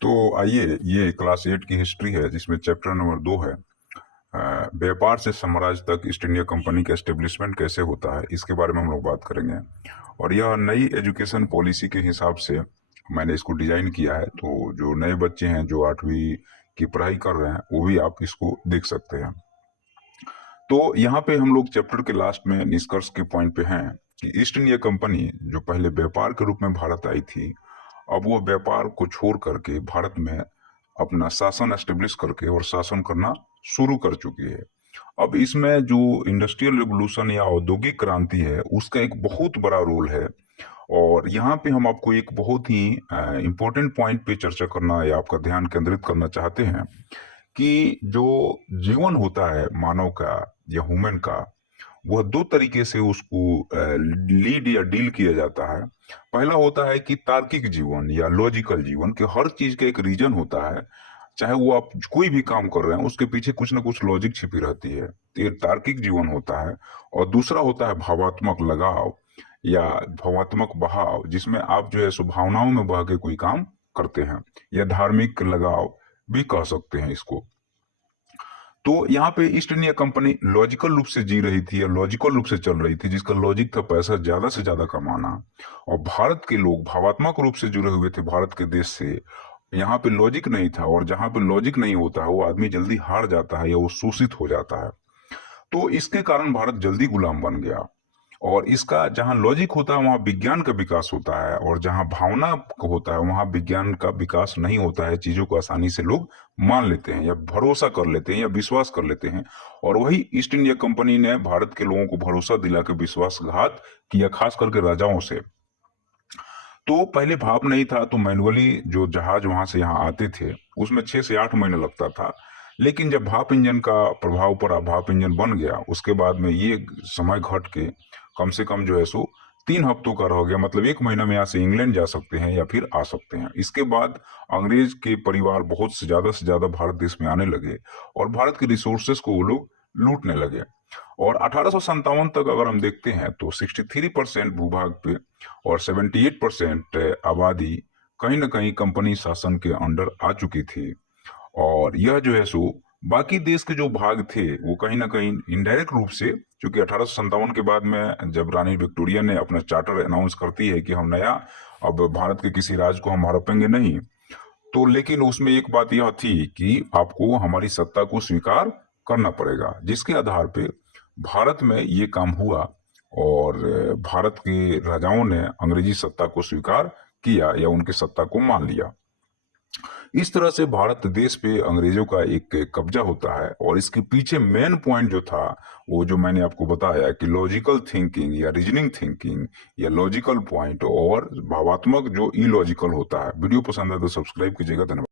तो आइए, ये क्लास 8 की हिस्ट्री है जिसमें चैप्टर नंबर 2 है। व्यापार से साम्राज्य तक ईस्ट इंडिया कंपनी का एस्टेब्लिशमेंट कैसे होता है, इसके बारे में हम लोग बात करेंगे। और यह नई एजुकेशन पॉलिसी के हिसाब से मैंने इसको डिजाइन किया है, तो जो नए बच्चे हैं जो 8वीं की पढ़ाई कर रहे हैं वो भी आप इसको देख सकते हैं। तो यहाँ पे हम लोग चैप्टर के लास्ट में निष्कर्ष के पॉइंट पे हैं कि ईस्ट इंडिया कंपनी जो पहले व्यापार के रूप में भारत आई थी, अब वो व्यापार को छोड़ करके भारत में अपना शासन एस्टेब्लिश करके और शासन करना शुरू कर चुकी है। अब इसमें जो इंडस्ट्रियल रिवोल्यूशन या औद्योगिक क्रांति है उसका एक बहुत बड़ा रोल है। और यहाँ पे हम आपको एक बहुत ही इम्पोर्टेंट पॉइंट पे चर्चा करना या आपका ध्यान केंद्रित करना चाहते हैं कि जो जीवन होता है मानव का या ह्यूमन का, वह दो तरीके से उसको लीड या डील किया जाता है। पहला होता है कि तार्किक जीवन या लॉजिकल जीवन, कि हर चीज का एक रीजन होता है। चाहे वो आप कोई भी काम कर रहे हैं उसके पीछे कुछ ना कुछ लॉजिक छिपी रहती है, तो ये तार्किक जीवन होता है। और दूसरा होता है भावात्मक लगाव या भावात्मक बहाव, जिसमें आप जो है सो भावनाओं में बह के कोई काम करते हैं, या धार्मिक लगाव भी कह सकते हैं इसको। तो यहाँ पे ईस्ट इंडिया कंपनी लॉजिकल रूप से जी रही थी या लॉजिकल रूप से चल रही थी, जिसका लॉजिक था पैसा ज्यादा से ज्यादा कमाना। और भारत के लोग भावात्मक रूप से जुड़े हुए थे भारत के देश से। यहाँ पे लॉजिक नहीं था, और जहाँ पे लॉजिक नहीं होता है वो आदमी जल्दी हार जाता है या वो शोषित हो जाता है। तो इसके कारण भारत जल्दी गुलाम बन गया। और इसका जहाँ लॉजिक होता है वहाँ विज्ञान का विकास होता है, और जहाँ भावना होता है वहाँ विज्ञान का विकास नहीं होता है। चीजों को आसानी से लोग मान लेते हैं या भरोसा कर लेते हैं या विश्वास कर लेते हैं। और वही ईस्ट इंडिया कंपनी ने भारत के लोगों को भरोसा दिला के विश्वासघात किया, खास करके राजाओं से। तो पहले भाप नहीं था, तो मैनुअली जो जहाज वहां से यहाँ आते थे उसमें 6 से 8 महीने लगता था। लेकिन जब भाप इंजन का प्रभाव पड़ा, भाप इंजन बन गया, उसके बाद में ये समय घट के कम से कम जो है सो 3 हफ्तों का रह गया। मतलब 1 महीना में यहाँ से इंग्लैंड जा सकते हैं या फिर आ सकते हैं। इसके बाद अंग्रेज के परिवार बहुत से ज्यादा भारत देश में आने लगे और भारत के रिसोर्सेस को वो लोग लूटने लगे। और 1857 तक अगर हम देखते हैं तो 63% भूभाग पे और 78% आबादी कहीं ना कहीं कंपनी शासन के अंडर आ चुकी थी। और यह जो है सो बाकी देश के जो भाग थे वो कहीं ना कहीं इनडायरेक्ट रूप से, क्योंकि 1857 के बाद में जब रानी विक्टोरिया ने अपना चार्टर अनाउंस करती है कि हम नया अब भारत के किसी राज्य को हम हड़पेंगे नहीं, तो लेकिन उसमें एक बात यह थी कि आपको हमारी सत्ता को स्वीकार करना पड़ेगा, जिसके आधार पे भारत में ये काम हुआ। और भारत के राजाओं ने अंग्रेजी सत्ता को स्वीकार किया या उनकी सत्ता को मान लिया। इस तरह से भारत देश पे अंग्रेजों का एक कब्जा होता है। और इसके पीछे मेन पॉइंट जो था वो जो मैंने आपको बताया कि लॉजिकल थिंकिंग या रीजनिंग थिंकिंग या लॉजिकल पॉइंट और भावात्मक जो इलॉजिकल होता है। वीडियो पसंद है तो सब्सक्राइब कीजिएगा। धन्यवाद।